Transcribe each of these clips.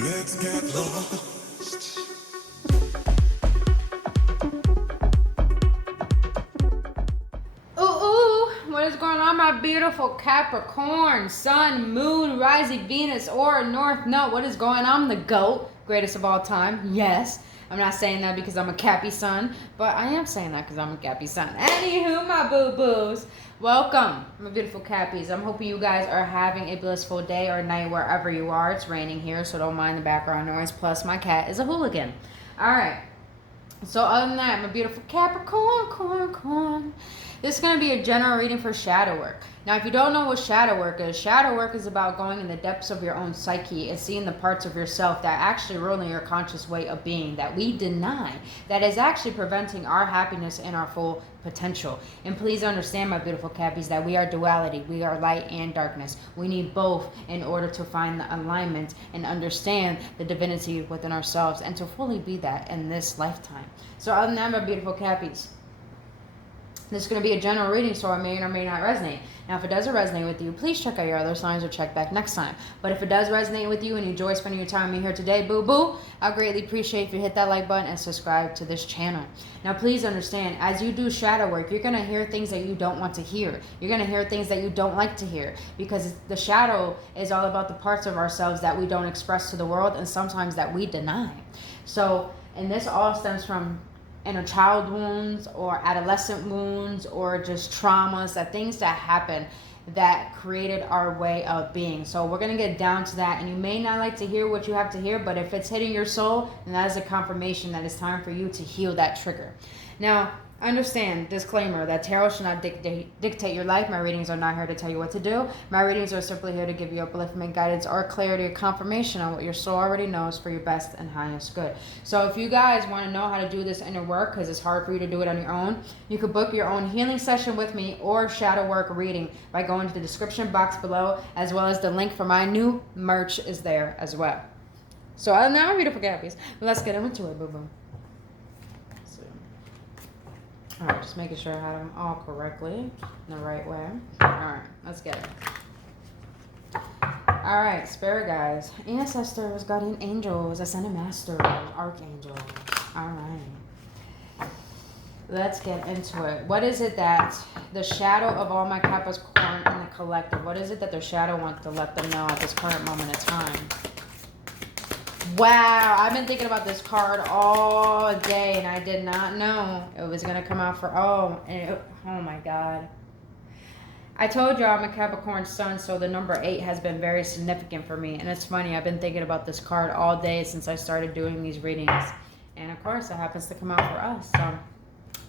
Let's get lost. Ooh, ooh, what is going on, my beautiful Capricorn, Sun, Moon, rising Venus, or North Node? What is going on? The GOAT, greatest of all time. Yes, I'm not saying that because I'm a Cappy Sun, but I am saying that because I'm a Cappy Sun. Anywho, my boo-boos, welcome, my beautiful Cappies. I'm hoping you guys are having a blissful day or night wherever you are. It's raining here, so don't mind the background noise. Plus, my cat is a hooligan. All right. So other than that, my beautiful Capricorn. This is going to be a general reading for shadow work. Now, if you don't know what shadow work is about going in the depths of your own psyche and seeing the parts of yourself that actually rule in your conscious way of being, that we deny, that is actually preventing our happiness and our full potential. And please understand, my beautiful Cappies, that we are duality. We are light and darkness. We need both in order to find the alignment and understand the divinity within ourselves and to fully be that in this lifetime. So other than that, my beautiful Cappies, this is going to be a general reading, so it may or may not resonate. Now, if it doesn't resonate with you, please check out your other signs or check back next time. But if it does resonate with you and you enjoy spending your time with me here today, boo-boo, I'll greatly appreciate if you hit that like button and subscribe to this channel. Now, please understand, as you do shadow work, you're going to hear things that you don't want to hear. You're going to hear things that you don't like to hear, because the shadow is all about the parts of ourselves that we don't express to the world and sometimes that we deny. So, and this all stems from inner child wounds or adolescent wounds or just traumas, that things that happen that created our way of being. So we're going to get down to that, and you may not like to hear what you have to hear, but if it's hitting your soul, then that is a confirmation that it's time for you to heal that trigger. Now, understand, disclaimer, that tarot should not dictate your life. My readings are not here to tell you what to do. My readings are simply here to give you upliftment, guidance, or clarity or confirmation on what your soul already knows for your best and highest good. So if you guys want to know how to do this inner work, because it's hard for you to do it on your own, you could book your own healing session with me or shadow work reading by going to the description box below, as well as the link for my new merch is there as well. So other than that, my beautiful Gabbies, let's get into it, boo-boo. Alright, just making sure I had them all correctly, in the right way. Alright, let's get it. Alright, spirit guides, ancestors, guardian angels, ascended masters, archangels. Alright. Let's get into it. What is it that the shadow of all my Capricorn in the collective, what is it that the shadow wants to let them know at this current moment of time? Wow, I've been thinking about this card all day, and I did not know it was going to come out for, oh my God. I told you I'm a Capricorn sun, so the number 8 has been very significant for me. And it's funny, I've been thinking about this card all day since I started doing these readings. And of course, it happens to come out for us, so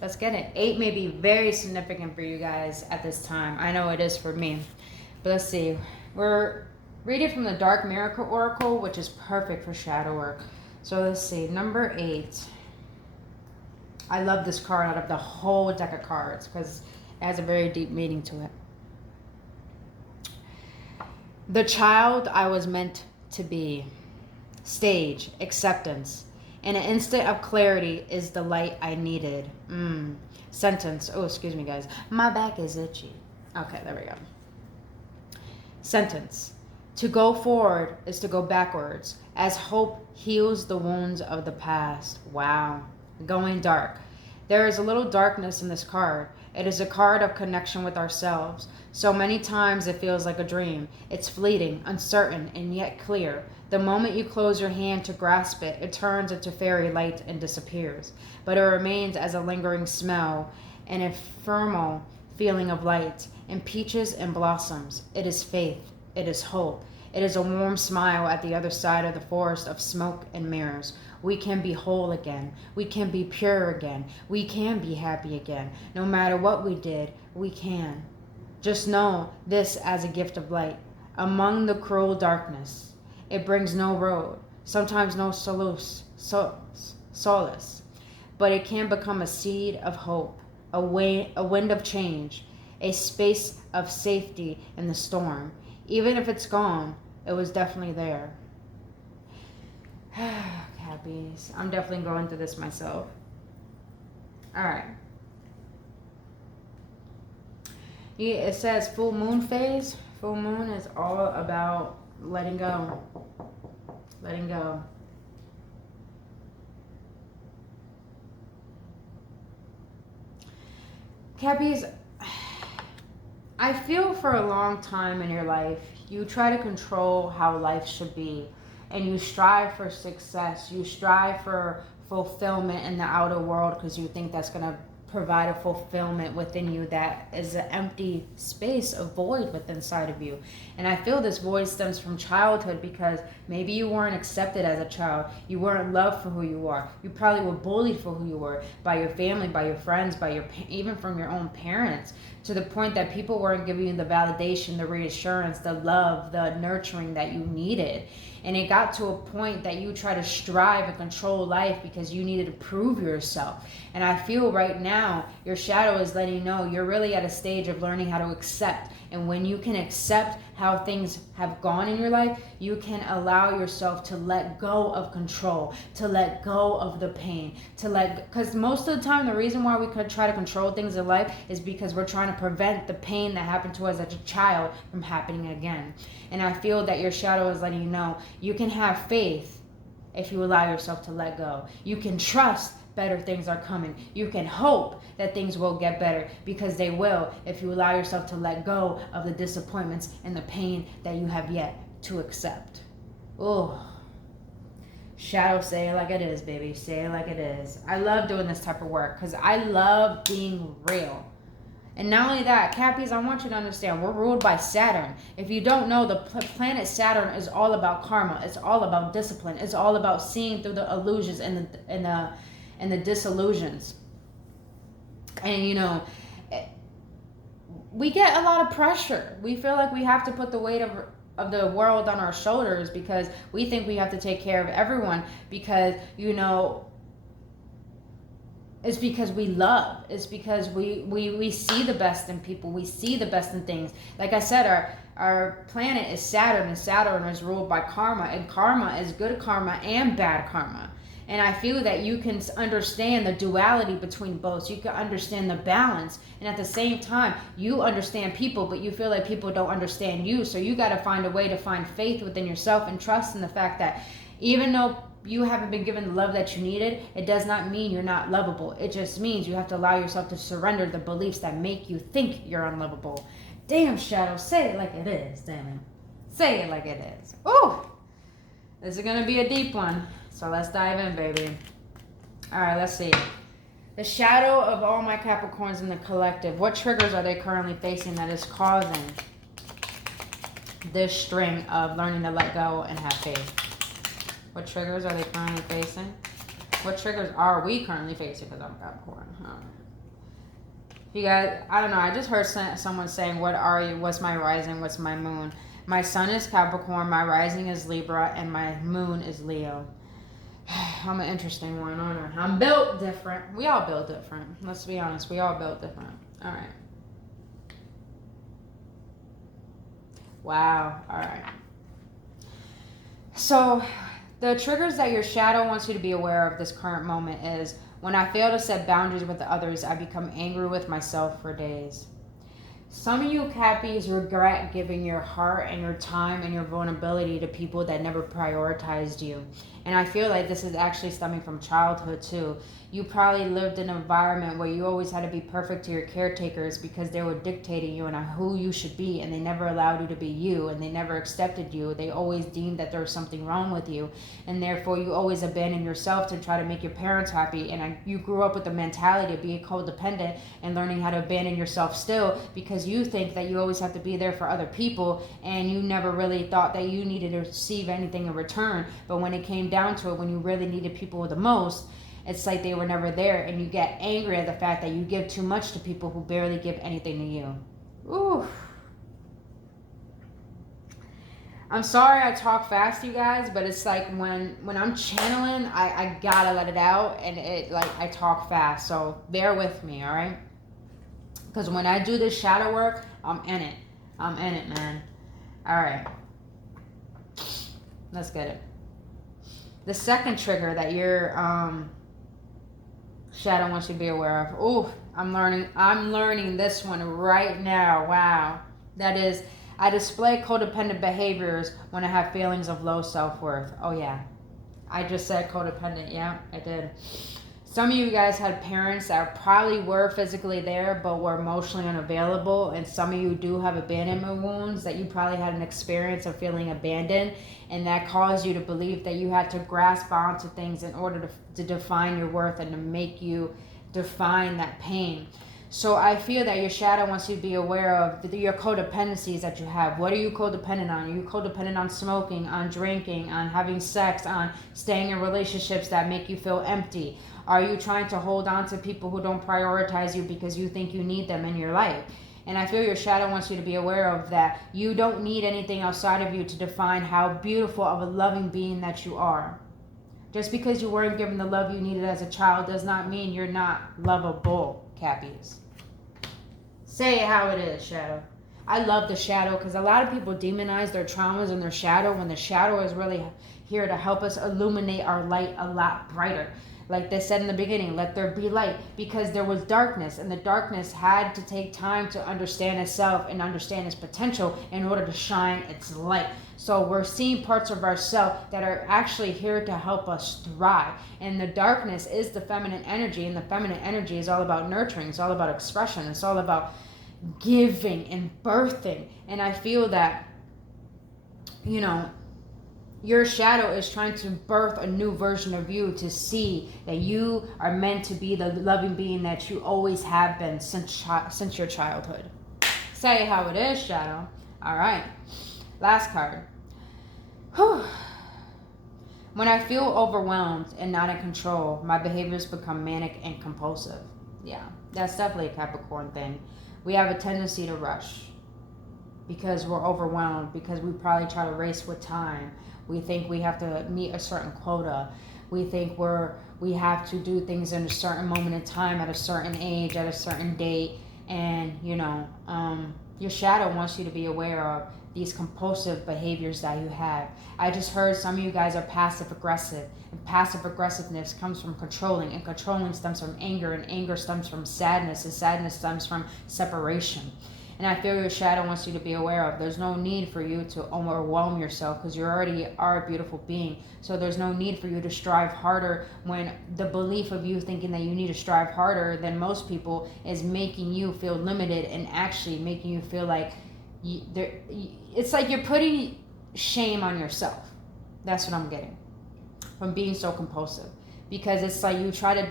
let's get it. 8 may be very significant for you guys at this time. I know it is for me. But let's see. We're reading from the Dark Miracle Oracle, which is perfect for shadow work. So let's see. Number 8. I love this card out of the whole deck of cards because it has a very deep meaning to it. The child I was meant to be. Stage, acceptance. In an instant of clarity is the light I needed. Sentence. Oh, excuse me, guys. My back is itchy. Okay, there we go. Sentence. To go forward is to go backwards, as hope heals the wounds of the past. Wow. Going dark. There is a little darkness in this card. It is a card of connection with ourselves. So many times it feels like a dream. It's fleeting, uncertain, and yet clear. The moment you close your hand to grasp it, it turns into fairy light and disappears. But it remains as a lingering smell, an ephemeral feeling of light, and peaches and blossoms. It is faith. It is hope. It is a warm smile at the other side of the forest of smoke and mirrors. We can be whole again. We can be pure again. We can be happy again. No matter what we did, we can. Just know this as a gift of light. Among the cruel darkness, it brings no road, sometimes no solace, but it can become a seed of hope, a wind of change, a space of safety in the storm. Even if it's gone, it was definitely there. Cappies. I'm definitely going through this myself. Alright. It says full moon phase. Full moon is all about letting go. Letting go. Cappies, I feel for a long time in your life, you try to control how life should be. And you strive for success. You strive for fulfillment in the outer world because you think that's going to provide a fulfillment within you that is an empty space, a void within inside of you. And I feel this void stems from childhood because maybe you weren't accepted as a child. You weren't loved for who you are. You probably were bullied for who you were by your family, by your friends, by your even from your own parents, to the point that people weren't giving you the validation, the reassurance, the love, the nurturing that you needed. And it got to a point that you try to strive and control life because you needed to prove yourself. And I feel right now your shadow is letting you know you're really at a stage of learning how to accept. And when you can accept how things have gone in your life, you can allow yourself to let go of control, to let go of the pain, because most of the time the reason why we could try to control things in life is because we're trying to prevent the pain that happened to us as a child from happening again. And I feel that your shadow is letting you know you can have faith if you allow yourself to let go. You can trust better things are coming. You can hope that things will get better, because they will if you allow yourself to let go of the disappointments and the pain that you have yet to accept. Oh, shadow, say it like it is, baby. Say it like it is. I love doing this type of work because I love being real. And not only that, Cappies, I want you to understand, we're ruled by Saturn. If you don't know, the planet Saturn is all about karma. It's all about discipline. It's all about seeing through the illusions and the disillusions. And you know, we get a lot of pressure. We feel like we have to put the weight of the world on our shoulders because we think we have to take care of everyone, because you know, it's because we love. It's because we see the best in people. We see the best in things. Like I said, our planet is Saturn, and Saturn is ruled by karma, and karma is good karma and bad karma. And I feel that you can understand the duality between both. So you can understand the balance, and at the same time, you understand people, but you feel like people don't understand you. So you got to find a way to find faith within yourself and trust in the fact that even though you haven't been given the love that you needed, it does not mean you're not lovable. It just means you have to allow yourself to surrender the beliefs that make you think you're unlovable. Damn, Shadow, say it like it is, damn it. Say it like it is. Ooh, this is going to be a deep one. So let's dive in, baby. All right, let's see. The shadow of all my Capricorns in the collective. What triggers are they currently facing that is causing this string of learning to let go and have faith? What triggers are they currently facing? What triggers are we currently facing? Because I'm Capricorn. You guys, I don't know. I just heard someone saying, what are you? What's my rising? What's my moon? My sun is Capricorn. My rising is Libra. And my moon is Leo. I'm an interesting one, aren't I? I'm built different. We all built different. Let's be honest. We all built different. All right. Wow. All right. So the triggers that your shadow wants you to be aware of this current moment is, when I fail to set boundaries with others, I become angry with myself for days. Some of you Cappies regret giving your heart and your time and your vulnerability to people that never prioritized you. And I feel like this is actually stemming from childhood too. You probably lived in an environment where you always had to be perfect to your caretakers because they were dictating you and who you should be, and they never allowed you to be you, and they never accepted you. They always deemed that there was something wrong with you, and therefore you always abandoned yourself to try to make your parents happy. And you grew up with the mentality of being codependent and learning how to abandon yourself still, because you think that you always have to be there for other people, and you never really thought that you needed to receive anything in return. But when it came down to it, when you really needed people the most, it's like they were never there, and you get angry at the fact that you give too much to people who barely give anything to you. Ooh. I'm sorry I talk fast, you guys, but it's like when I'm channeling, I gotta let it out, and it like I talk fast, so bear with me, all right? Because when I do this shadow work, I'm in it. I'm in it, man. All right. Let's get it. The second trigger that your shadow wants you to be aware of. Ooh, I'm learning this one right now. Wow. That is, I display codependent behaviors when I have feelings of low self-worth. Oh yeah, I just said codependent. Yeah, I did. Some of you guys had parents that probably were physically there but were emotionally unavailable, and some of you do have abandonment wounds that you probably had an experience of feeling abandoned, and that caused you to believe that you had to grasp onto things in order to define your worth and to make you define that pain. So I feel that your shadow wants you to be aware of your codependencies that you have. What are you codependent on? Are you codependent on smoking, on drinking, on having sex, on staying in relationships that make you feel empty? Are you trying to hold on to people who don't prioritize you because you think you need them in your life? And I feel your shadow wants you to be aware of that. You don't need anything outside of you to define how beautiful of a loving being that you are. Just because you weren't given the love you needed as a child does not mean you're not lovable, Cappies. Say it how it is, shadow. I love the shadow because a lot of people demonize their traumas and their shadow when the shadow is really here to help us illuminate our light a lot brighter. Like they said in the beginning, let there be light, because there was darkness, and the darkness had to take time to understand itself and understand its potential in order to shine its light. So we're seeing parts of ourselves that are actually here to help us thrive. And the darkness is the feminine energy, and the feminine energy is all about nurturing. It's all about expression. It's all about giving and birthing. And I feel that, you know, your shadow is trying to birth a new version of you, to see that you are meant to be the loving being that you always have been since your childhood. Say how it is, shadow. All right. Last card. Whew. When I feel overwhelmed and not in control, my behaviors become manic and compulsive. Yeah, that's definitely a Capricorn thing. We have a tendency to rush because we're overwhelmed, because we probably try to race with time. We think we have to meet a certain quota. We think we have to do things in a certain moment in time, at a certain age, at a certain date. And, you know, your shadow wants you to be aware of these compulsive behaviors that you have. I just heard some of you guys are passive aggressive. And passive aggressiveness comes from controlling. And controlling stems from anger. And anger stems from sadness. And sadness stems from separation. And I feel your shadow wants you to be aware of, there's no need for you to overwhelm yourself, because you already are a beautiful being. So there's no need for you to strive harder, when the belief of you thinking that you need to strive harder than most people is making you feel limited, and actually making you feel like it's like you're putting shame on yourself. That's what I'm getting from being so compulsive. Because it's like you try to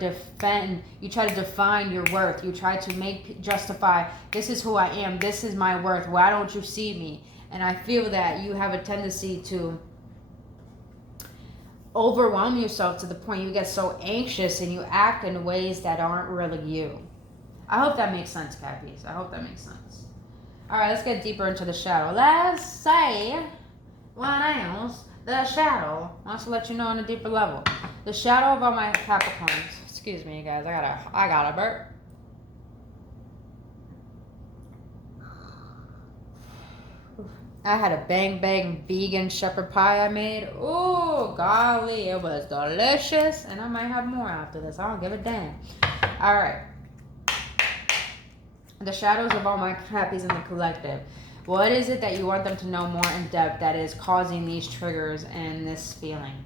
define your worth. You try to justify, this is who I am, this is my worth, why don't you see me? And I feel that you have a tendency to overwhelm yourself to the point you get so anxious and you act in ways that aren't really you. I hope that makes sense, Cappies. I hope that makes sense. All right, let's get deeper into the shadow. Let's say what else the shadow wants to let you know on a deeper level. The shadow of all my Capricorns. Excuse me, guys. I got a burp. I had a bang bang vegan shepherd pie I made. Oh, golly, it was delicious. And I might have more after this. I don't give a damn. All right. The shadows of all my Cappies in the collective. What is it that you want them to know more in depth that is causing these triggers and this feeling?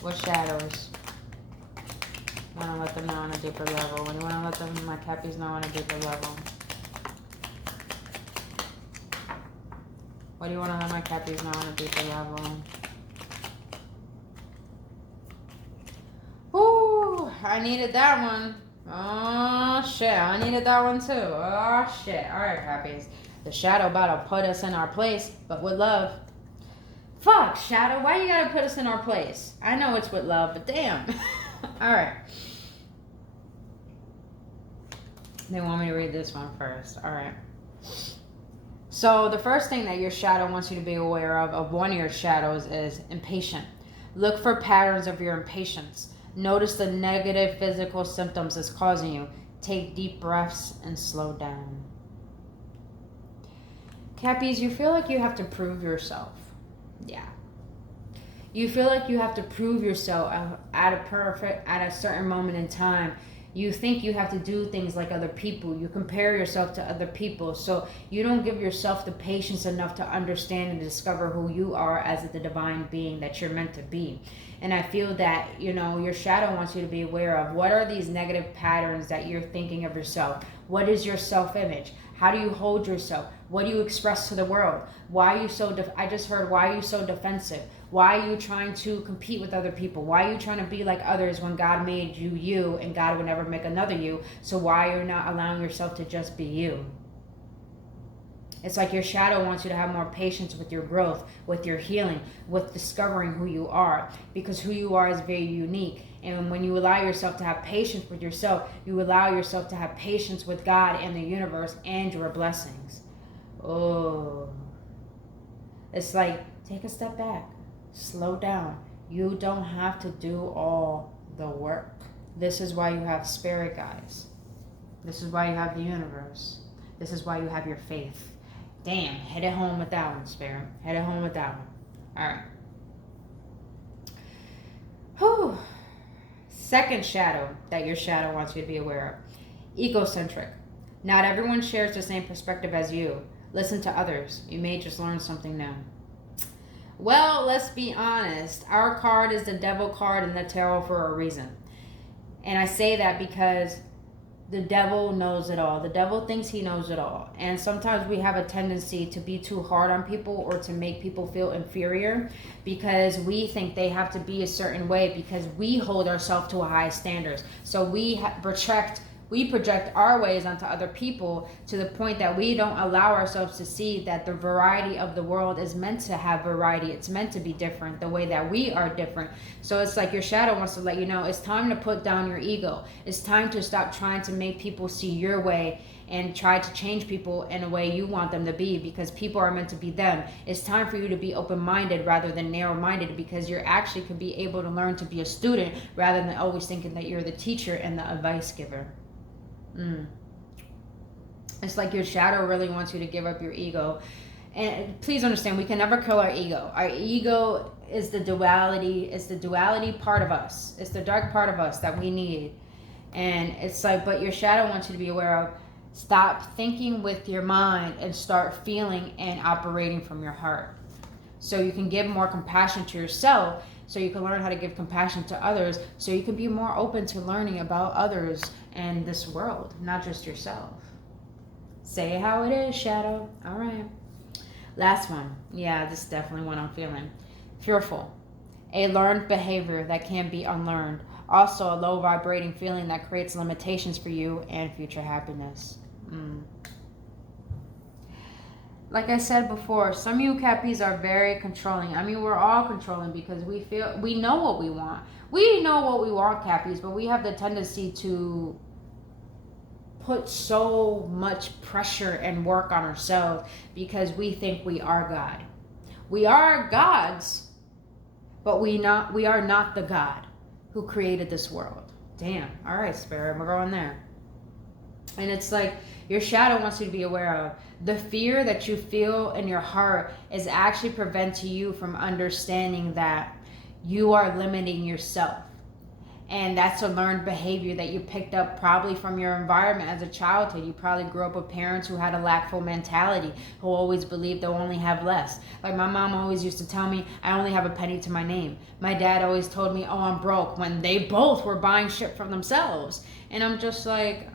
What shadows? You want to let them know on a deeper level. When you want to let them, my Cappies know on a deeper level. What do you want to let my Cappies know on a deeper level? Ooh, I needed that one. Oh, shit. I needed that one, too. Oh, shit. All right, Cappies. The shadow about to put us in our place, but with love. Fuck, shadow. Why you gotta put us in our place? I know it's with love, but damn. All right. They want me to read this one first. All right. So the first thing that your shadow wants you to be aware of one of your shadows, is impatient. Look for patterns of your impatience. Notice the negative physical symptoms it's causing you. Take deep breaths and slow down. Cappies, you feel like you have to prove yourself. Yeah. You feel like you have to prove yourself at a certain moment in time. You think you have to do things like other people. You compare yourself to other people. So you don't give yourself the patience enough to understand and discover who you are as the divine being that you're meant to be. And I feel that, your shadow wants you to be aware of what are these negative patterns that you're thinking of yourself. What is your self-image? How do you hold yourself? What do you express to the world? Why are you so I just heard, why are you so defensive? Why are you trying to compete with other people? Why are you trying to be like others when God made you you and God would never make another you? So why are you not allowing yourself to just be you? It's like your shadow wants you to have more patience with your growth, with your healing, with discovering who you are, because who you are is very unique. And when you allow yourself to have patience with yourself, you allow yourself to have patience with God and the universe and your blessings. Oh, it's like, take a step back, slow down. You don't have to do all the work. This is why you have spirit guides. This is why you have the universe. This is why you have your faith. Damn, hit it home with that one, Spirit. Hit it home with that one. All right. Whew. Second shadow that your shadow wants you to be aware of. Egocentric. Not everyone shares the same perspective as you. Listen to others. You may just learn something new. Well, let's be honest. Our card is the devil card in the tarot for a reason. And I say that because the devil knows it all. The devil thinks he knows it all. And sometimes we have a tendency to be too hard on people or to make people feel inferior because we think they have to be a certain way because we hold ourselves to a high standards. So we project our ways onto other people to the point that we don't allow ourselves to see that the variety of the world is meant to have variety. It's meant to be different the way that we are different. So it's like your shadow wants to let you know it's time to put down your ego. It's time to stop trying to make people see your way and try to change people in a way you want them to be because people are meant to be them. It's time for you to be open-minded rather than narrow-minded because you're actually could be able to learn to be a student rather than always thinking that you're the teacher and the advice giver. It's like your shadow really wants you to give up your ego. And please understand, we can never kill our ego. Our ego is the duality. It's the duality part of us. It's the dark part of us that we need. And it's like, but your shadow wants you to be aware of, stop thinking with your mind and start feeling and operating from your heart. So you can give more compassion to yourself, so you can learn how to give compassion to others, so you can be more open to learning about others and this world, not just yourself. Say it how it is, shadow. All right. Last one. Yeah, this is definitely what I'm feeling. Fearful. A learned behavior that can be unlearned. Also a low vibrating feeling that creates limitations for you and future happiness. Like I said before, some of you Cappies are very controlling. I mean, we're all controlling because we know what we want. We know what we want, Cappies, but we have the tendency to put so much pressure and work on ourselves because we think we are God. We are gods, but we are not the God who created this world. Damn. All right, Spirit, we're going there. And it's like your shadow wants you to be aware of the fear that you feel in your heart is actually preventing you from understanding that you are limiting yourself. And that's a learned behavior that you picked up probably from your environment as a childhood. You probably grew up with parents who had a lackful mentality, who always believed they'll only have less. Like my mom always used to tell me, I only have a penny to my name. My dad always told me, oh, I'm broke, when they both were buying shit for themselves. And I'm just like,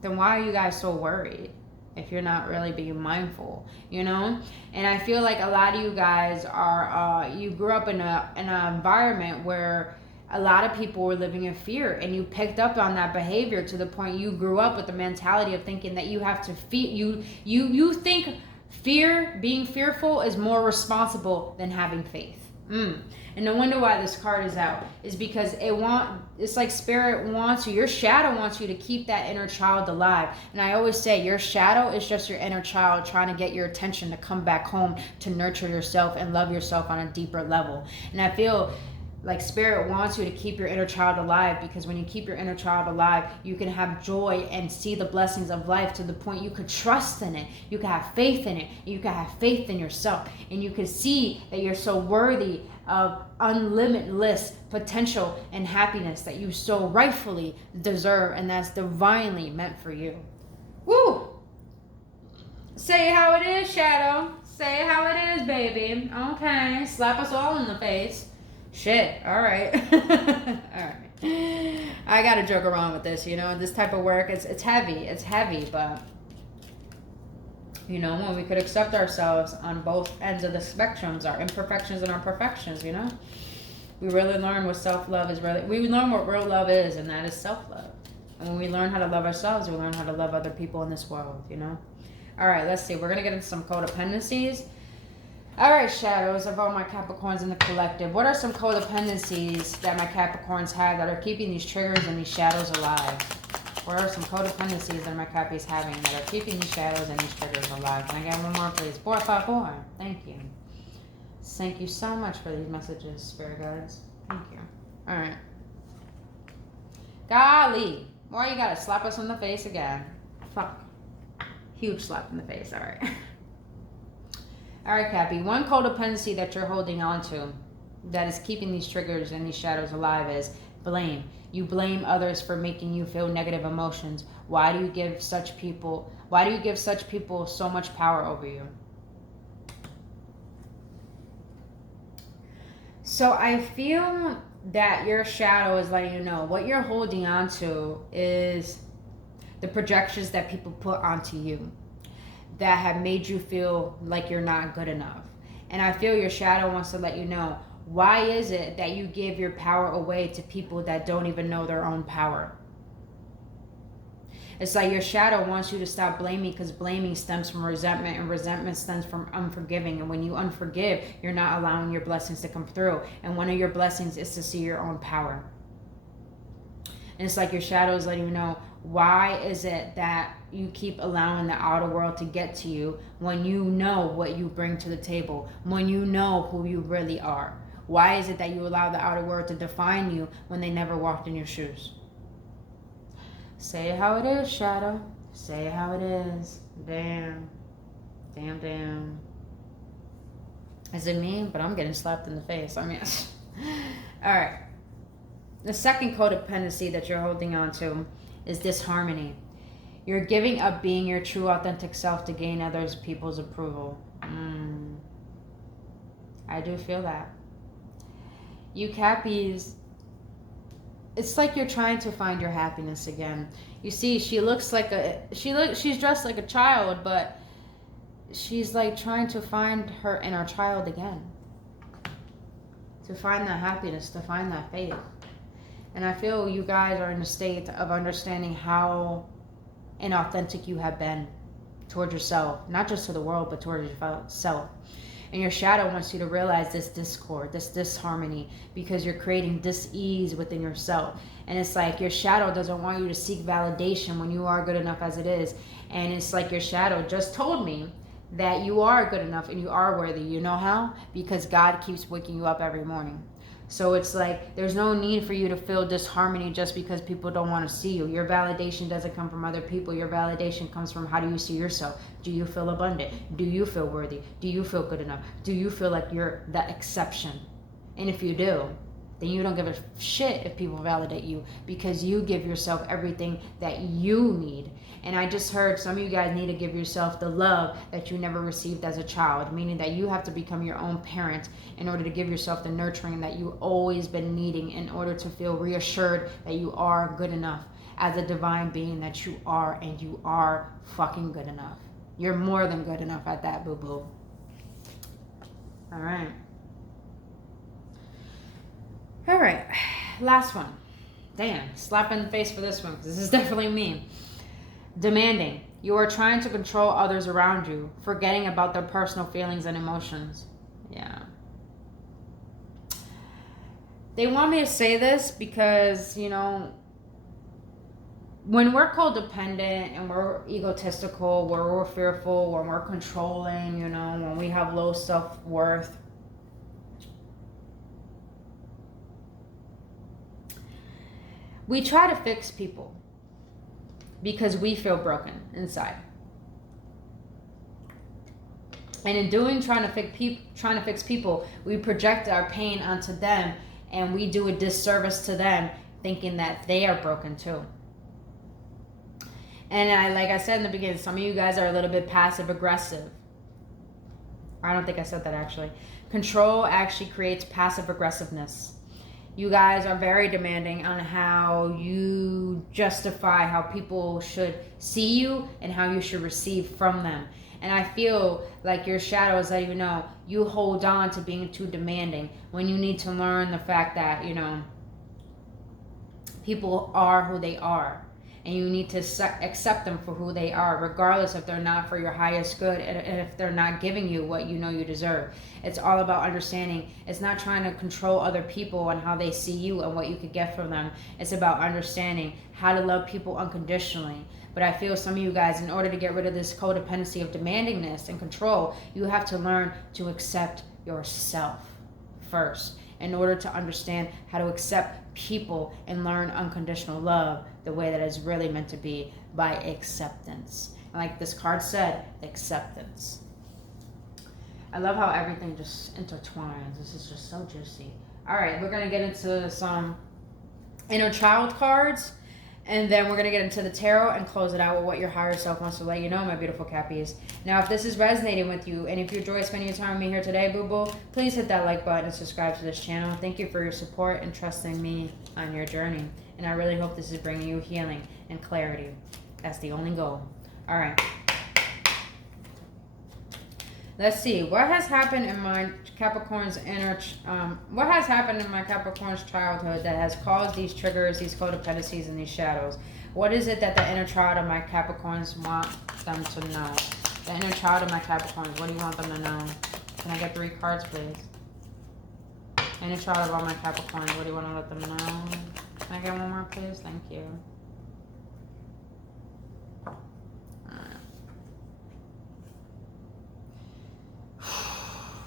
then why are you guys so worried if you're not really being mindful, And I feel like a lot of you guys are, you grew up in an environment where a lot of people were living in fear, and you picked up on that behavior to the point you grew up with the mentality of thinking that you have to you think being fearful is more responsible than having faith. And no wonder why this card is out is because it's like spirit wants you, your shadow wants you to keep that inner child alive. And I always say your shadow is just your inner child trying to get your attention to come back home, to nurture yourself and love yourself on a deeper level. And I feel Like Spirit wants you to keep your inner child alive, because when you keep your inner child alive, you can have joy and see the blessings of life to the point you could trust in it. You can have faith in it. You can have faith in yourself. And you can see that you're so worthy of unlimitless potential and happiness that you so rightfully deserve, and that's divinely meant for you. Woo! Say it how it is, Shadow. Say it how it is, baby. Okay. Slap us all in the face. Shit. All right. All right. I gotta joke around with this, you know. This type of work, it's heavy. It's heavy, but you know, when we could accept ourselves on both ends of the spectrums, our imperfections and our perfections, you know, we really learn what self-love is really. We learn what real love is, and that is self-love. And when we learn how to love ourselves, we learn how to love other people in this world, you know. All right, let's see. We're gonna get into some codependencies. All right, shadows of all my Capricorns in the collective. What are some codependencies that my Capricorns have that are keeping these triggers and these shadows alive? What are some codependencies that my Cappies having that are keeping these shadows and these triggers alive? Can I get one more, please? 454. Thank you. Thank you so much for these messages, Spirit Guides. Thank you. All right. Golly. Why you gotta slap us in the face again? Fuck. Huge slap in the face. All right. All right, Cappy. One codependency that you're holding on to that is keeping these triggers and these shadows alive is blame. You blame others for making you feel negative emotions. Why do you give such people so much power over you? So I feel that your shadow is letting you know what you're holding on to is the projections that people put onto you that have made you feel like you're not good enough. And I feel your shadow wants to let you know, why is it that you give your power away to people that don't even know their own power? It's like your shadow wants you to stop blaming, because blaming stems from resentment, and resentment stems from unforgiving. And when you unforgive, you're not allowing your blessings to come through. And one of your blessings is to see your own power. And it's like your shadow is letting you know, why is it that you keep allowing the outer world to get to you when you know what you bring to the table, when you know who you really are? Why is it that you allow the outer world to define you when they never walked in your shoes? Say it how it is, shadow. Say it how it is. Damn. Damn, damn. Is it me? But I'm getting slapped in the face. I mean, all right. The second codependency that you're holding on to is disharmony. You're giving up being your true authentic self to gain others people's approval. I do feel that. You Cappies, it's like you're trying to find your happiness again. You see, she's dressed like a child, but she's like trying to find her inner child again. To find that happiness, to find that faith. And I feel you guys are in a state of understanding how inauthentic you have been towards yourself, not just to the world, but towards yourself. And your shadow wants you to realize this discord, this disharmony, because you're creating dis-ease within yourself. And it's like your shadow doesn't want you to seek validation when you are good enough as it is. And it's like your shadow just told me that you are good enough and you are worthy. You know how? Because God keeps waking you up every morning. So it's like there's no need for you to feel disharmony just because people don't want to see you. Your validation doesn't come from other people. Your validation comes from, how do you see yourself? Do you feel abundant? Do you feel worthy? Do you feel good enough? Do you feel like you're that exception? And if you do, then you don't give a shit if people validate you, because you give yourself everything that you need. And I just heard some of you guys need to give yourself the love that you never received as a child, meaning that you have to become your own parent in order to give yourself the nurturing that you've always been needing, in order to feel reassured that you are good enough as a divine being that you are, and you are fucking good enough. You're more than good enough at that, boo-boo. All right. All right, last one. Damn, slap in the face for this one, because this is definitely me. Demanding. You are trying to control others around you, forgetting about their personal feelings and emotions. Yeah. They want me to say this because, you know, when we're codependent and we're egotistical, when we're fearful, when we're controlling, you know, when we have low self-worth, We try to fix people because we feel broken inside. And in trying to fix people, we project our pain onto them, and we do a disservice to them, thinking that they are broken too. And like I said in the beginning, some of you guys are a little bit passive aggressive. I don't think I said that actually. Control actually creates passive aggressiveness. You guys are very demanding on how you justify how people should see you and how you should receive from them. And I feel like your shadows let you know you hold on to being too demanding when you need to learn the fact that, people are who they are. And you need to accept them for who they are, regardless if they're not for your highest good and if they're not giving you what you know you deserve. It's all about understanding. It's not trying to control other people and how they see you and what you could get from them. It's about understanding how to love people unconditionally. But I feel some of you guys, in order to get rid of this codependency of demandingness and control, you have to learn to accept yourself first in order to understand how to accept people and learn unconditional love the way that it's really meant to be, by acceptance. And like this card said, acceptance. I love how everything just intertwines. This is just so juicy. All right, we're going to get into some inner child cards, and then we're going to get into the tarot and close it out with what your higher self wants to let you know, my beautiful Cappies. Now, if this is resonating with you, and if you enjoy spending your time with me here today, boo-boo, please hit that like button and subscribe to this channel. Thank you for your support and trusting me on your journey. And I really hope this is bringing you healing and clarity. That's the only goal. All right. Let's see. What has happened in my Capricorn's Capricorn's childhood that has caused these triggers, these codependencies, and these shadows? What is it that the inner child of my Capricorns want them to know? The inner child of my Capricorns, what do you want them to know? Can I get 3 cards, please? Inner child of all my Capricorns, what do you want to let them know? Can I get one more, please? Thank you.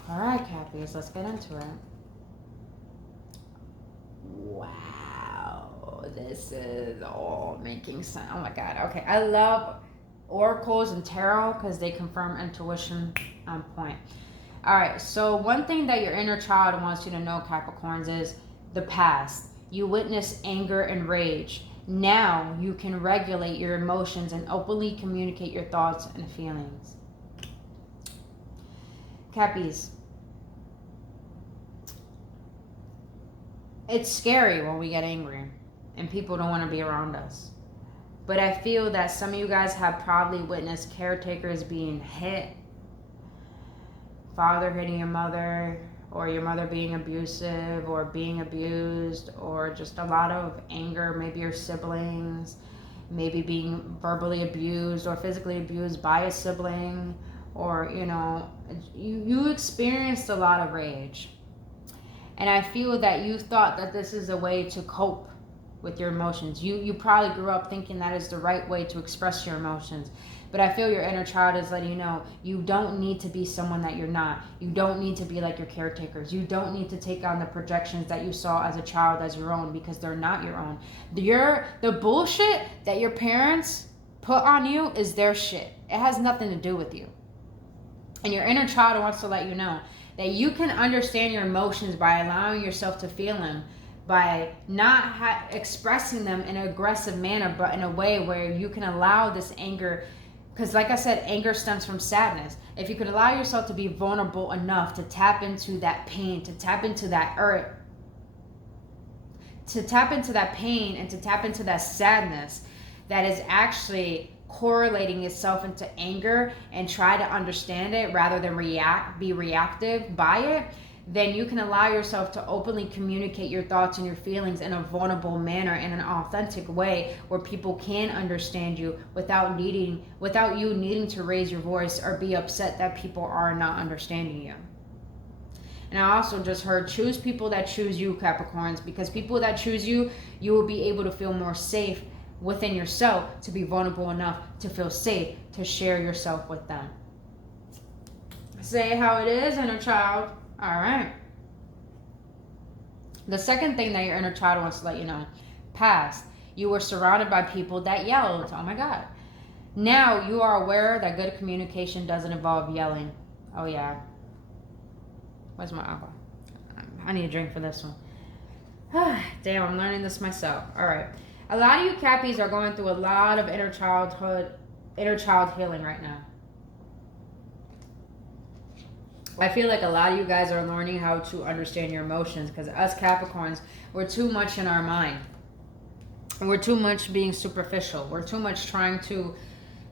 All right, Cappies, let's get into it. Wow, this is all making sense. Oh my God. Okay, I love oracles and tarot because they confirm intuition on point. All right, so one thing that your inner child wants you to know, Capricorns, is the past. You witness anger and rage. Now you can regulate your emotions and openly communicate your thoughts and feelings. Cappies, it's scary when we get angry and people don't want to be around us. But I feel that some of you guys have probably witnessed caretakers being hit, father hitting your mother, or your mother being abusive or being abused, or just a lot of anger, maybe your siblings, maybe being verbally abused or physically abused by a sibling, or you experienced a lot of rage. And I feel that you thought that this is a way to cope with your emotions. You probably grew up thinking that is the right way to express your emotions. But I feel your inner child is letting you know you don't need to be someone that you're not. You don't need to be like your caretakers. You don't need to take on the projections that you saw as a child as your own, because they're not your own. The bullshit that your parents put on you is their shit. It has nothing to do with you. And your inner child wants to let you know that you can understand your emotions by allowing yourself to feel them, by not expressing them in an aggressive manner, but in a way where you can allow this anger. Because like I said, anger stems from sadness. If you could allow yourself to be vulnerable enough to tap into that pain, to tap into that pain and to tap into that sadness that is actually correlating itself into anger, and try to understand it rather than be reactive by it, then you can allow yourself to openly communicate your thoughts and your feelings in a vulnerable manner, in an authentic way, where people can understand you without you needing to raise your voice or be upset that people are not understanding you. And I also just heard, choose people that choose you, Capricorns, because people that choose you, you will be able to feel more safe within yourself, to be vulnerable enough to feel safe to share yourself with them. Say how it is, inner child. All right. The second thing that your inner child wants to let you know, past. You were surrounded by people that yelled. Oh my God. Now you are aware that good communication doesn't involve yelling. Oh yeah. Where's my alcohol? I need a drink for this one. Damn, I'm learning this myself. All right. A lot of you Cappies are going through a lot of inner child healing right now. I feel like a lot of you guys are learning how to understand your emotions, because us Capricorns, we're too much in our mind. We're too much being superficial. We're too much trying to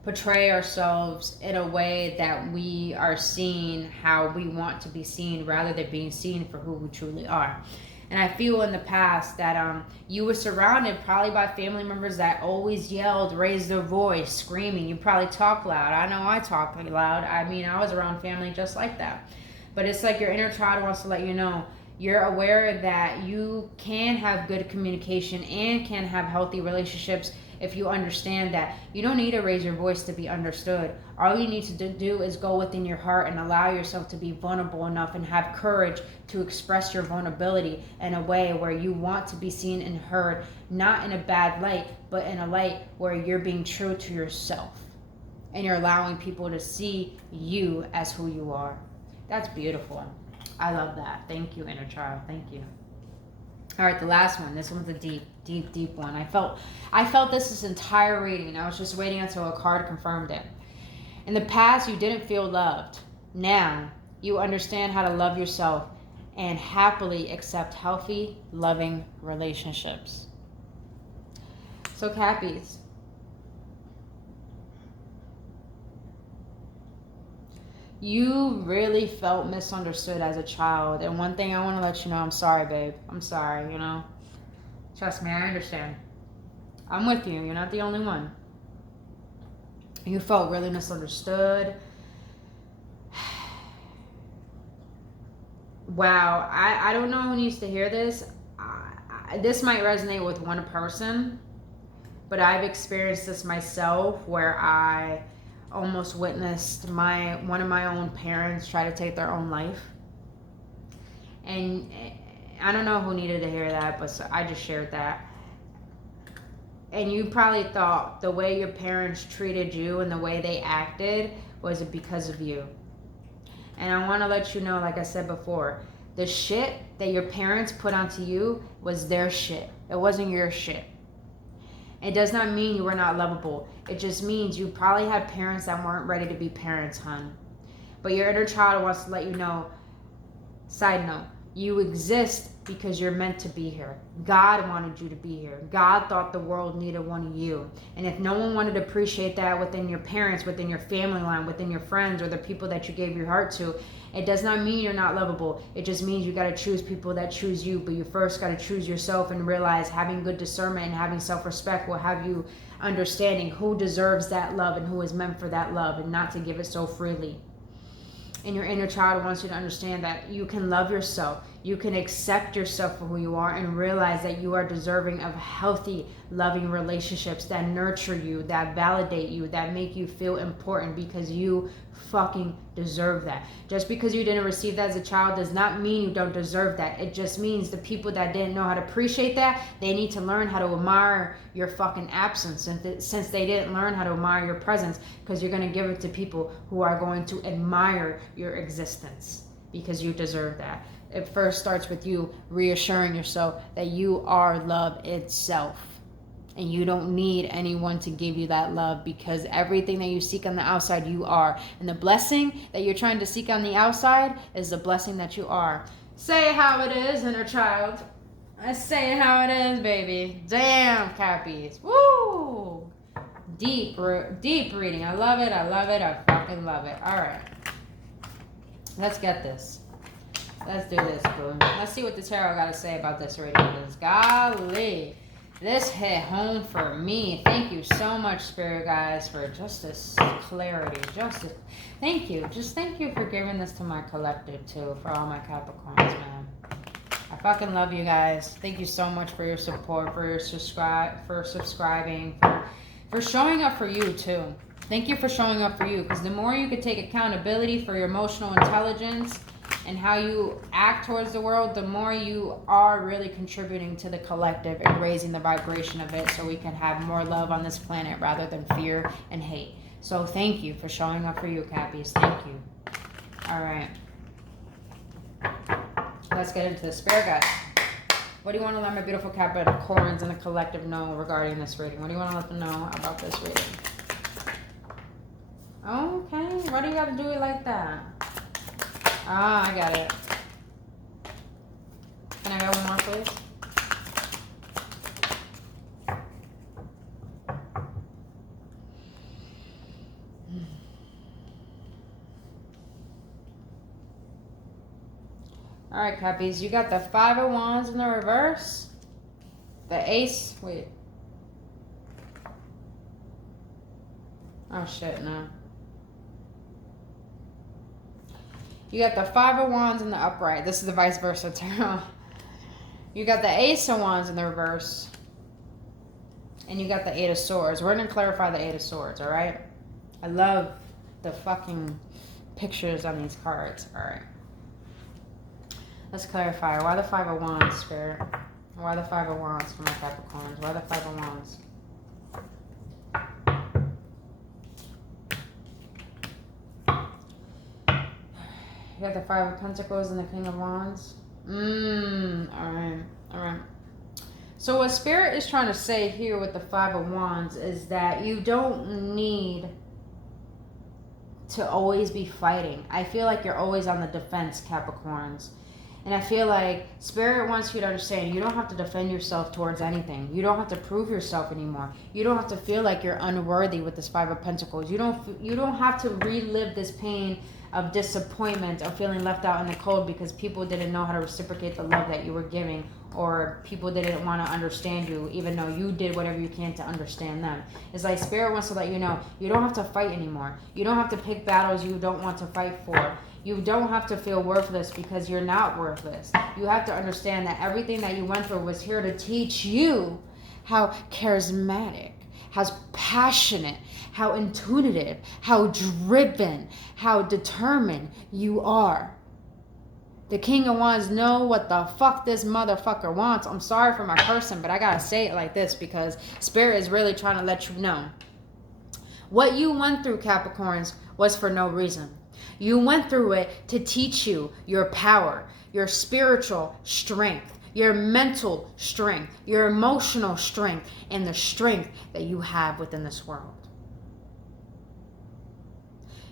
portray ourselves in a way that we are seen how we want to be seen, rather than being seen for who we truly are. And I feel in the past that you were surrounded probably by family members that always yelled, raised their voice, screaming. You probably talk loud. I know I talk loud. I mean, I was around family just like that. But it's like your inner child wants to let you know you're aware that you can have good communication and can have healthy relationships if you understand that you don't need to raise your voice to be understood. All you need to do is go within your heart and allow yourself to be vulnerable enough and have courage to express your vulnerability in a way where you want to be seen and heard, not in a bad light, but in a light where you're being true to yourself and you're allowing people to see you as who you are. That's beautiful. I love that. Thank you, inner child. Thank you. All right, the last one. This one's a deep one. I felt this entire reading. I was just waiting until a card confirmed it. In the past, you didn't feel loved. Now, you understand how to love yourself and happily accept healthy, loving relationships. So, Cappies, you really felt misunderstood as a child. And one thing I want to let you know, I'm sorry, babe. I'm sorry, Trust me, I understand. I'm with you. You're not the only one. You felt really misunderstood. Wow. I don't know who needs to hear this. This might resonate with one person, but I've experienced this myself where I almost witnessed one of my own parents try to take their own life. And I don't know who needed to hear that, but so I just shared that. And you probably thought the way your parents treated you and the way they acted was because of you. And I want to let you know, like I said before, the shit that your parents put onto you was their shit. It wasn't your shit. It does not mean you were not lovable. It just means you probably had parents that weren't ready to be parents, hun. But your inner child wants to let you know, side note, you exist because you're meant to be here. God wanted you to be here. God thought the world needed one of you. And if no one wanted to appreciate that within your parents, within your family line, within your friends, or the people that you gave your heart to, it does not mean you're not lovable. It just means you got to choose people that choose you. But you first got to choose yourself and realize having good discernment and having self-respect will have you understanding who deserves that love and who is meant for that love, and not to give it so freely. And your inner child wants you to understand that you can love yourself. You can accept yourself for who you are and realize that you are deserving of healthy, loving relationships that nurture you, that validate you, that make you feel important, because you fucking deserve that. Just because you didn't receive that as a child does not mean you don't deserve that. It just means the people that didn't know how to appreciate that, they need to learn how to admire your fucking absence, since they didn't learn how to admire your presence, because you're going to give it to people who are going to admire your existence, because you deserve that. It first starts with you reassuring yourself that you are love itself. And you don't need anyone to give you that love, because everything that you seek on the outside, you are. And the blessing that you're trying to seek on the outside is the blessing that you are. Say it how it is, inner child. I say it how it is, baby. Damn, Cappies. Woo! Deep reading. I love it. I fucking love it. All right. Let's get this. Let's do this, boo. Let's see what the tarot got to say about this reading. Golly. This hit home for me. Thank you so much, Spirit guys, for just this clarity. Thank you. Just thank you for giving this to my collective, too, for all my Capricorns, man. I fucking love you guys. Thank you so much for your support, for subscribing, for showing up for you, too. Thank you for showing up for you, because the more you could take accountability for your emotional intelligence and how you act towards the world, the more you are really contributing to the collective and raising the vibration of it, so we can have more love on this planet rather than fear and hate. So thank you for showing up for you, Cappies. Thank you. All right. Let's get into the spirit guides. What do you want to let my beautiful Capricorns and the collective know regarding this reading? What do you want to let them know about this reading? Okay. Why do you got to do it like that? Ah, I got it. Can I get one more, please? All right, Cappies, you got the Five of Wands in the reverse. The Ace, wait. Oh, shit, no. You got the Five of Wands in the upright. This is the vice versa tarot. You got the Ace of Wands in the reverse. And you got the Eight of Swords. We're going to clarify the Eight of Swords, all right? I love the fucking pictures on these cards, all right? Let's clarify. Why the Five of Wands, Spirit? Why the Five of Wands for my Capricorns? Why the Five of Wands? You got the Five of Pentacles and the King of Wands. Alright. Alright. So what Spirit is trying to say here with the Five of Wands is that you don't need to always be fighting. I feel like you're always on the defense, Capricorns. And I feel like Spirit wants you to understand you don't have to defend yourself towards anything. You don't have to prove yourself anymore. You don't have to feel like you're unworthy with this Five of Pentacles. You don't have to relive this pain of disappointment, of feeling left out in the cold because people didn't know how to reciprocate the love that you were giving, or people didn't want to understand you even though you did whatever you can to understand them. It's like Spirit wants to let you know you don't have to fight anymore. You don't have to pick battles you don't want to fight for. You don't have to feel worthless because you're not worthless. You have to understand that everything that you went through was here to teach you how charismatic, how passionate, how intuitive, how driven, how determined you are. The King of Wands know what the fuck this motherfucker wants. I'm sorry for my person, but I gotta say it like this because Spirit is really trying to let you know. What you went through, Capricorns, was for no reason. You went through it to teach you your power, your spiritual strength, your mental strength, your emotional strength, and the strength that you have within this world.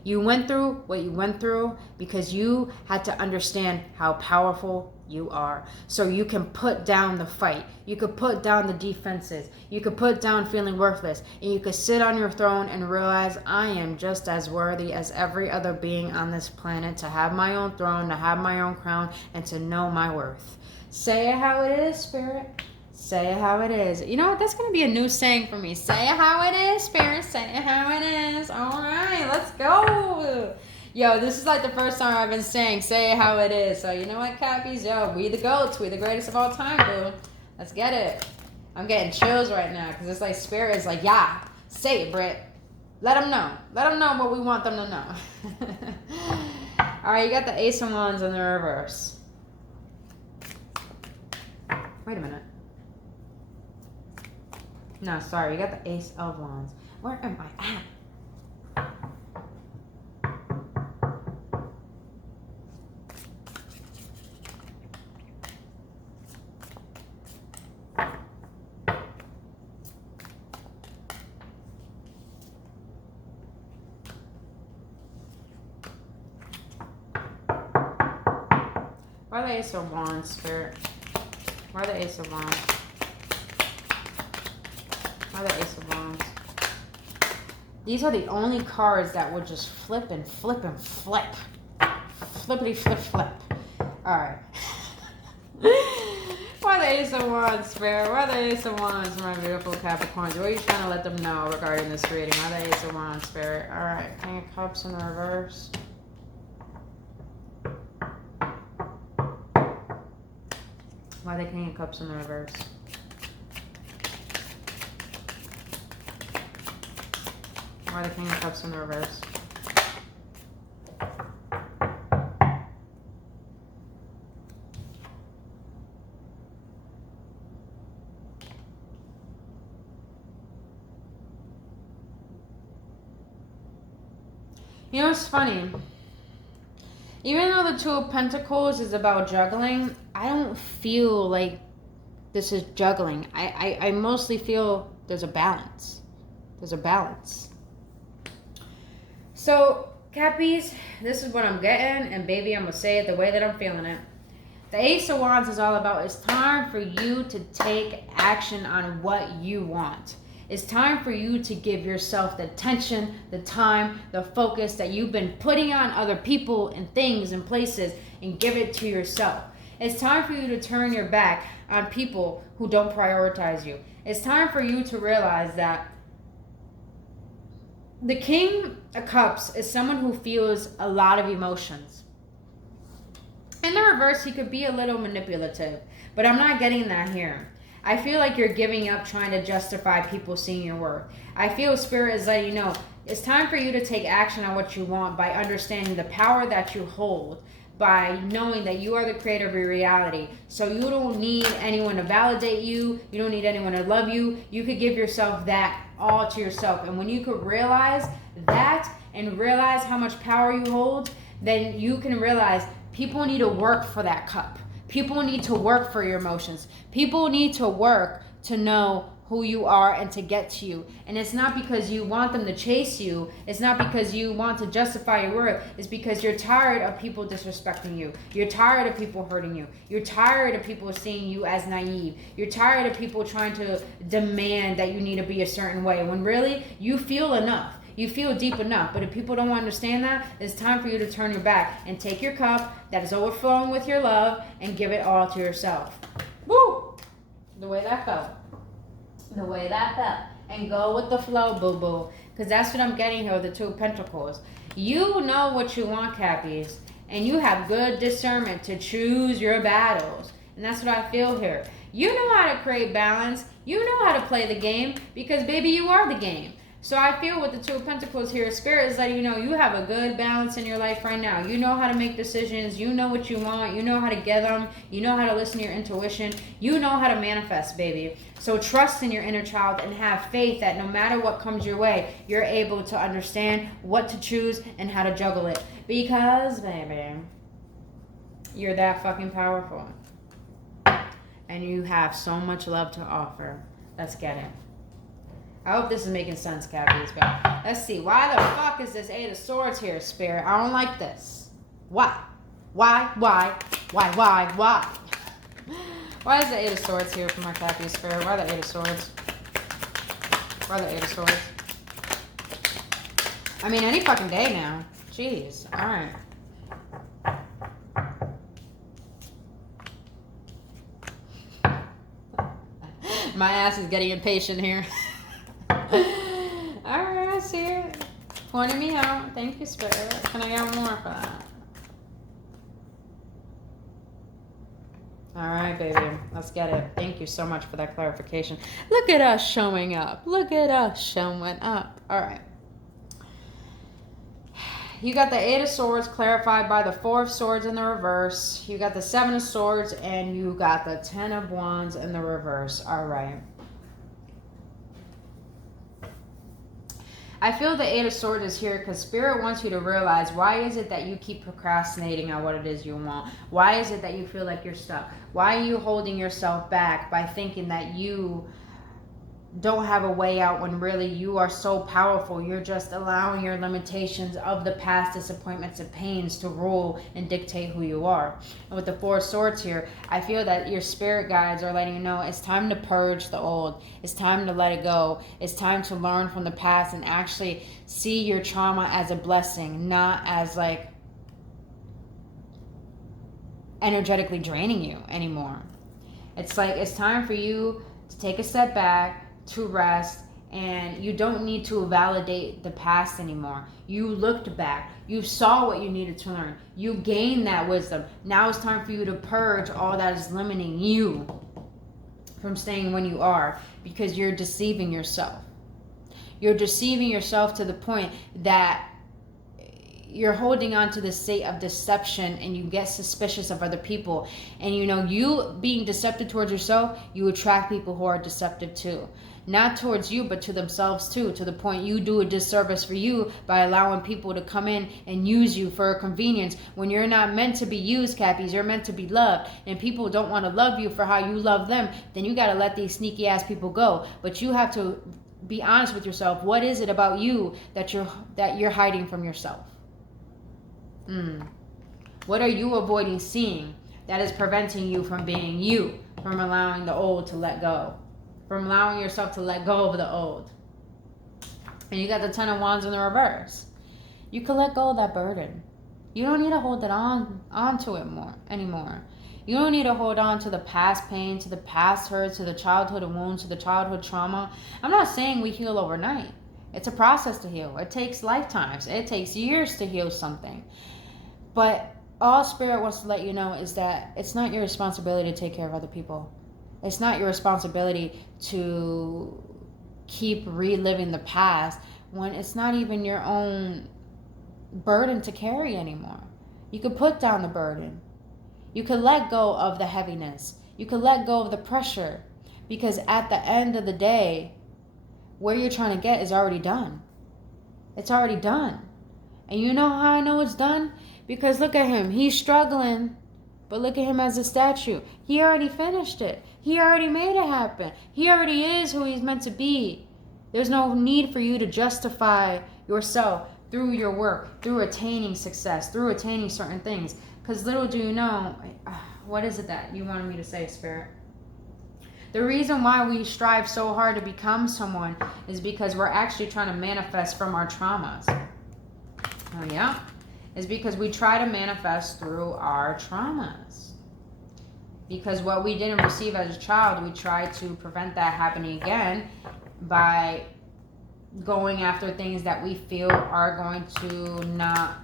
You went through what you went through because you had to understand how powerful you are. So you can put down the fight. You could put down the defenses. You could put down feeling worthless. And you could sit on your throne and realize I am just as worthy as every other being on this planet to have my own throne, to have my own crown, and to know my worth. Say it how it is, Spirit. Say it how it is. You know what? That's going to be a new saying for me. Say it how it is, Spirit. Say it how it is. All right, let's go. Yo, this is like the first time I've been saying, say it how it is. So you know what, Cappies? Yo, we the GOATs. We the greatest of all time, boo. Let's get it. I'm getting chills right now because it's like Spirit is like, yeah, say it, Britt. Let them know. Let them know what we want them to know. All right, you got the Ace of Wands in the reverse. Wait a minute. No, sorry. You got the Ace of Wands. Where am I at? Why the Ace of Wands, Spirit? Why the Ace of Wands? Why the Ace of Wands? These are the only cards that would just flip and flip and flip. Flippity flip flip. Alright. Why the Ace of Wands, Spirit? Why the Ace of Wands, my beautiful Capricorns? What are you trying to let them know regarding this reading? Why the Ace of Wands, Spirit? Alright. King of Cups in the reverse. Why the King of Cups in the reverse? Why the King of Cups in the reverse? You know, it's funny. Even though the Two of Pentacles is about juggling, I don't feel like this is juggling. I mostly feel there's a balance. There's a balance. So, Cappies, this is what I'm getting, and baby, I'm going to say it the way that I'm feeling it. The Ace of Wands is all about, it's time for you to take action on what you want. It's time for you to give yourself the attention, the time, the focus that you've been putting on other people and things and places, and give it to yourself. It's time for you to turn your back on people who don't prioritize you. It's time for you to realize that the King of Cups is someone who feels a lot of emotions. In the reverse, he could be a little manipulative, but I'm not getting that here. I feel like you're giving up trying to justify people seeing your worth. I feel Spirit is letting you know it's time for you to take action on what you want by understanding the power that you hold, by knowing that you are the creator of your reality. So you don't need anyone to validate you. You don't need anyone to love you. You could give yourself that all to yourself. And when you could realize that and realize how much power you hold, then you can realize people need to work for that cup. People need to work for your emotions. People need to work to know who you are and to get to you. And it's not because you want them to chase you. It's not because you want to justify your worth. It's because you're tired of people disrespecting you. You're tired of people hurting you. You're tired of people seeing you as naive. You're tired of people trying to demand that you need to be a certain way when really you feel enough. You feel deep enough. But if people don't understand that, it's time for you to turn your back and take your cup that is overflowing with your love and give it all to yourself. Woo! The way that felt. The way that felt. And go with the flow, boo-boo. Because that's what I'm getting here with the Two of Pentacles. You know what you want, Cappies. And you have good discernment to choose your battles. And that's what I feel here. You know how to create balance. You know how to play the game. Because, baby, you are the game. So I feel with the Two of Pentacles here, Spirit is letting you know you have a good balance in your life right now. You know how to make decisions. You know what you want. You know how to get them. You know how to listen to your intuition. You know how to manifest, baby. So trust in your inner child and have faith that no matter what comes your way, you're able to understand what to choose and how to juggle it. Because, baby, you're that fucking powerful. And you have so much love to offer. Let's get it. I hope this is making sense, Cappies. But let's see. Why the fuck is this Eight of Swords here, Spirit? I don't like this. Why? Why? Why is the Eight of Swords here for my Cappies, Spirit? Why the Eight of Swords? Why the Eight of Swords? I mean, any fucking day now. Jeez. Alright. My ass is getting impatient here. Alright, I see it. Pointing me out. Thank you, Spirit. Can I get more for that? Alright, baby. Let's get it. Thank you so much for that clarification. Look at us showing up. Look at us showing up. Alright. You got the Eight of Swords clarified by the Four of Swords in the reverse. You got the Seven of Swords and you got the Ten of Wands in the reverse. Alright. I feel the Eight of Swords is here because Spirit wants you to realize, why is it that you keep procrastinating on what it is you want? Why is it that you feel like you're stuck? Why are you holding yourself back by thinking that you don't have a way out when really you are so powerful? You're just allowing your limitations of the past disappointments and pains to rule and dictate who you are. And with the Four of Swords here, I feel that your spirit guides are letting you know it's time to purge the old. It's time to let it go. It's time to learn from the past and actually see your trauma as a blessing, not as like energetically draining you anymore. It's like it's time for you to take a step back, to rest, and you don't need to validate the past anymore. You looked back. You saw what you needed to learn. You gained that wisdom. Now it's time for you to purge all that is limiting you from staying when you are, because you're deceiving yourself. You're deceiving yourself to the point that you're holding on to the state of deception, and you get suspicious of other people. And you being deceptive towards yourself, you attract people who are deceptive too. Not towards you, but to themselves too, to the point you do a disservice for you by allowing people to come in and use you for a convenience when you're not meant to be used, Cappies. You're meant to be loved, and people don't want to love you for how you love them. Then you got to let these sneaky ass people go. But you have to be honest with yourself. What is it about you that you're hiding from yourself? What are you avoiding seeing that is preventing you from being you, from allowing the old to let go, from allowing yourself to let go of the old? And you got the 10 of Wands in the reverse. You can let go of that burden. You don't need to hold it onto it anymore. You don't need to hold on to the past pain, to the past hurt, to the childhood wounds, to the childhood trauma. I'm not saying we heal overnight. It's a process to heal. It takes lifetimes. It takes years to heal something. But all Spirit wants to let you know is that it's not your responsibility to take care of other people. It's not your responsibility to keep reliving the past when it's not even your own burden to carry anymore. You could put down the burden. You could let go of the heaviness. You could let go of the pressure, because at the end of the day, where you're trying to get is already done. It's already done. And you know how I know it's done? Because look at him. He's struggling, but look at him as a statue. He already finished it. He already made it happen. He already is who he's meant to be. There's no need for you to justify yourself through your work, through attaining success, through attaining certain things. Because little do you know, what is it that you wanted me to say, Spirit? The reason why we strive so hard to become someone is because we're actually trying to manifest from our traumas. Oh yeah? It's because we try to manifest through our traumas. Because what we didn't receive as a child, we try to prevent that happening again by going after things that we feel are going to not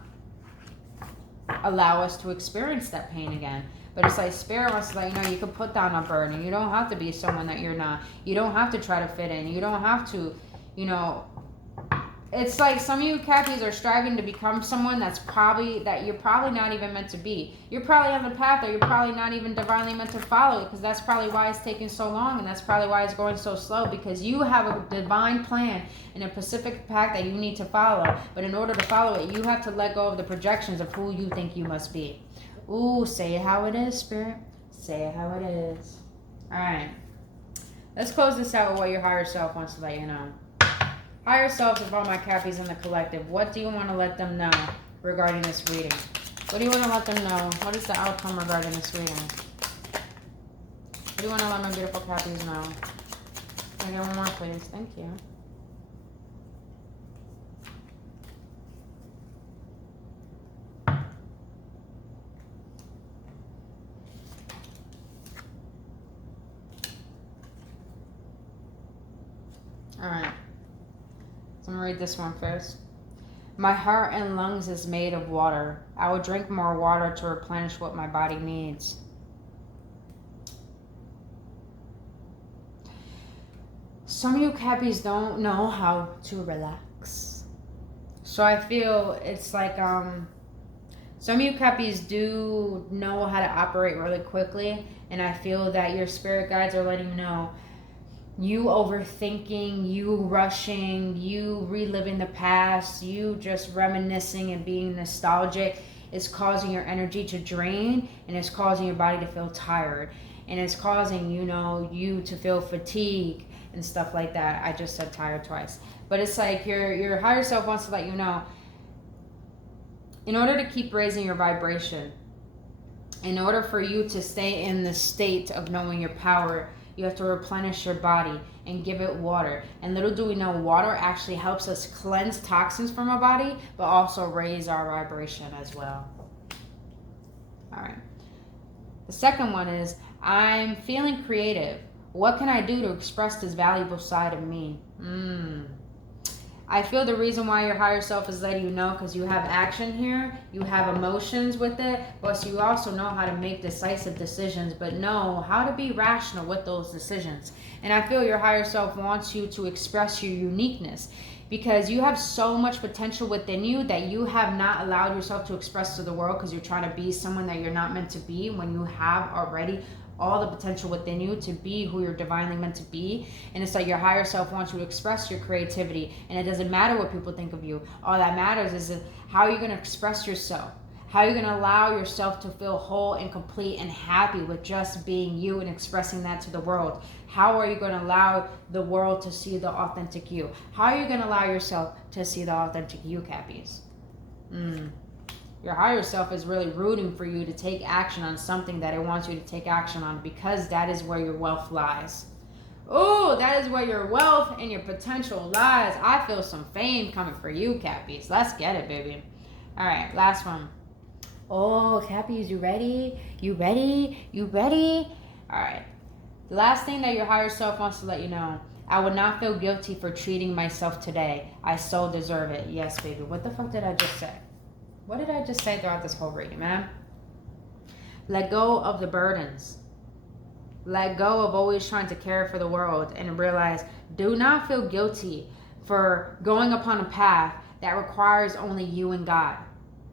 allow us to experience that pain again. But it's like Spirit wants to let you know you can put down a burden. You don't have to be someone that you're not. You don't have to try to fit in. You don't have to, it's like some of you Cappies are striving to become someone that you're probably not even meant to be. You're probably on the path that you're probably not even divinely meant to follow, because that's probably why it's taking so long, and that's probably why it's going so slow, because you have a divine plan and a specific path that you need to follow. But in order to follow it, you have to let go of the projections of who you think you must be. Ooh, say it how it is, Spirit. Say it how it is. All right. Let's close this out with what your higher self wants to let you know. Higher selves of all my Cappies in the collective, what do you want to let them know regarding this reading? What do you want to let them know? What is the outcome regarding this reading? What do you want to let my beautiful Cappies know? Can I get one more, please? Thank you. All right. So I'm going to read this one first. My heart and lungs is made of water. I will drink more water to replenish what my body needs. Some of you Cappies don't know how to relax. So I feel it's like some of you Cappies do know how to operate really quickly, and I feel that your spirit guides are letting you know you overthinking, you rushing, you reliving the past, you just reminiscing and being nostalgic is causing your energy to drain, and it's causing your body to feel tired, and it's causing, you to feel fatigue and stuff like that. I just said tired twice. But it's like your higher self wants to let you know, in order to keep raising your vibration, in order for you to stay in the state of knowing your power, you have to replenish your body and give it water. And little do we know, water actually helps us cleanse toxins from our body, but also raise our vibration as well. All right. The second one is, I'm feeling creative. What can I do to express this valuable side of me? I feel the reason why your higher self is letting you know, because you have action here, you have emotions with it, but you also know how to make decisive decisions, but know how to be rational with those decisions. And I feel your higher self wants you to express your uniqueness. because you have so much potential within you that you have not allowed yourself to express to the world because you're trying to be someone that you're not meant to be, when you have already all the potential within you to be who you're divinely meant to be. And it's like your higher self wants you to express your creativity, and it doesn't matter what people think of you. All that matters is how you're going to express yourself, how you're going to allow yourself to feel whole and complete and happy with just being you and expressing that to the world. How are you going to allow the world to see the authentic you? How are you going to allow yourself to see the authentic you, Cappies? Your higher self is really rooting for you to take action on something that it wants you to take action on, because that is where your wealth lies. Oh, that is where your wealth and your potential lies. I feel some fame coming for you, Cappies. Let's get it, baby. All right, last one. Oh, Cappies, you ready? You ready? You ready? All right. The last thing that your higher self wants to let you know: I would not feel guilty for treating myself today. I so deserve it. Yes, baby. What the fuck did I just say? What did I just say throughout this whole reading, man? Let go of the burdens. Let go of always trying to care for the world, and realize, do not feel guilty for going upon a path that requires only you and God.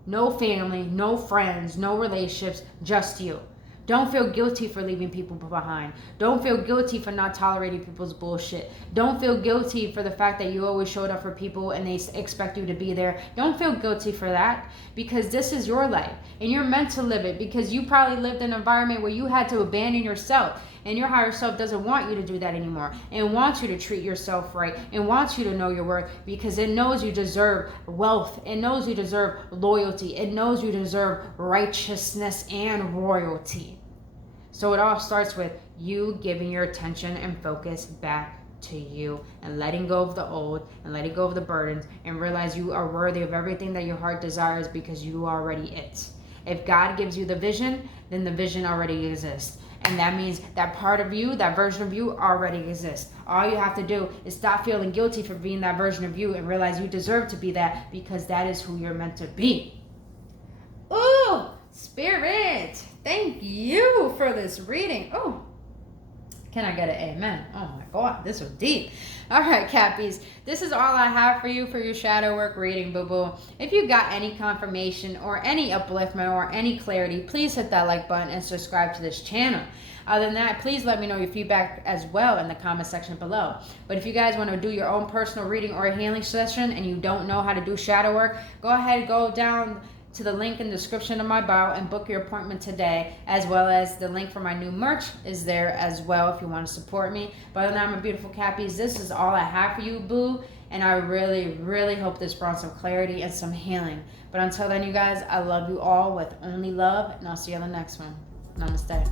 No family, no friends, no relationships, just you. Don't feel guilty for leaving people behind. Don't feel guilty for not tolerating people's bullshit. Don't feel guilty for the fact that you always showed up for people and they expect you to be there. Don't feel guilty for that, because this is your life and you're meant to live it, because you probably lived in an environment where you had to abandon yourself, and your higher self doesn't want you to do that anymore, and wants you to treat yourself right, and wants you to know your worth, because it knows you deserve wealth. It knows you deserve loyalty. It knows you deserve righteousness and royalty. So it all starts with you giving your attention and focus back to you, and letting go of the old and letting go of the burdens, and realize you are worthy of everything that your heart desires, because you are already it. If God gives you the vision, then the vision already exists. And that means that part of you, that version of you, already exists. All you have to do is stop feeling guilty for being that version of you, and realize you deserve to be that, because that is who you're meant to be. Ooh, Spirit, thank you for this reading. Oh, can I get an amen? Oh my God, this was deep. All right, Cappies, this is all I have for you for your shadow work reading, boo-boo. If you got any confirmation or any upliftment or any clarity, please hit that like button and subscribe to this channel. Other than that, please let me know your feedback as well in the comment section below. But if you guys want to do your own personal reading or a healing session and you don't know how to do shadow work, go ahead, go down to the link in the description of my bio and book your appointment today, as well as the link for my new merch is there as well if you want to support me. But other than that, my beautiful Cappies, this is all I have for you, boo, and I really, really hope this brought some clarity and some healing. But until then, you guys, I love you all with only love, and I'll see you on the next one. Namaste.